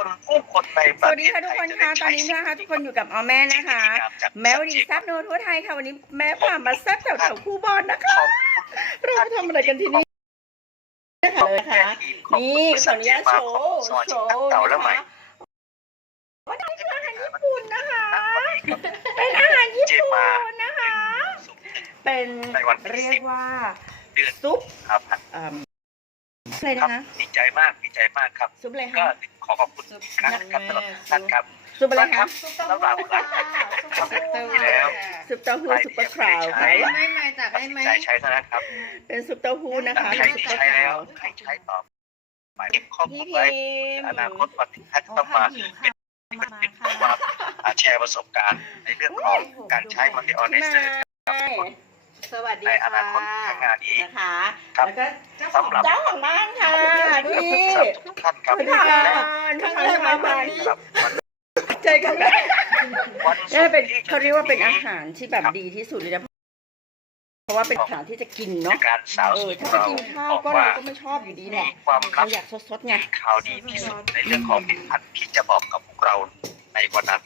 คนผู้คนในสประวัสเทดีศค่ะทุกไทคนยจะค่ะได้ตอใช้นนี้สิทนะคะธิ์ทุกคนอยู่กับออแม่นะคะที่มีการจัดแมวดีซับโนทั่วไทยค่ะวันนี้แม่พามาแซ่บแถวแถวคูบอลนะคะ เรามาทำอะไรกันที่นี่นะคะเลยค่ะ นี่ขออนุญาตโชว์โชว์เก่าแล้วใหม่ว่านี่คืออาหารญี่ปุ่นนะคะ เป็นอาหารญี่ปุ่นนะคะ เป็นในวันที่เรียสิกบว่าเดือนซุปครับเอ่ออะไรครับนะคะดีใจมากดีใจมากครับ ซุปอะไรก็คะข อขอบคุณทุกครั้งครับตลอดท่านครับซุปอะไรคะสำหรับการทำที่แล้วซุปเต้าหู้ซุปเปอร์คราวใช่ค่ะไม่ไม่จากตัดได้สินไหมใจใช้ซะนะครับ เป็นซุปเต้าหู้นะคะใครซุปที่เปอร์ใช้คราแล้ววใครใช้ต่อไปเก็บข้อมูพี่ลพิไว้มอนาคตวันที่ท่านต้องมาเป็นเป็นผู้ว่าแชร์ประสบการณ์ในเรื่องของการใช้มัลติออเนสเซอร์สวัสดีในอค่ะนาคตข้างหน้านี้นะคะครับแล้วก็สำหรับเจ้าของบ้านค่ะ พี่สำหรับทุกท่านครับสวัสดีค่ะและข้างในมาบ้านสำหรับวันเจอกันไหมวันศุนี่กร์เป็นที่จะเขาเรียกว่าเป็นถึอางหารที่แบบดีที่สุดเลยนะเพราะว่าเป็นอาหารที่จะกินในเนาะการสาวเอสุอดถ้าจะเรากินข้าวบอกก็ว่า เราก็ไม่ชอบอยู่ดีแหมีละความลัเราบอยากสดๆไงมีข่าวดีที่สุดในเรื่องของผลิตภัณฑ์ที่จะบอกกับพวกเราในวันนั้น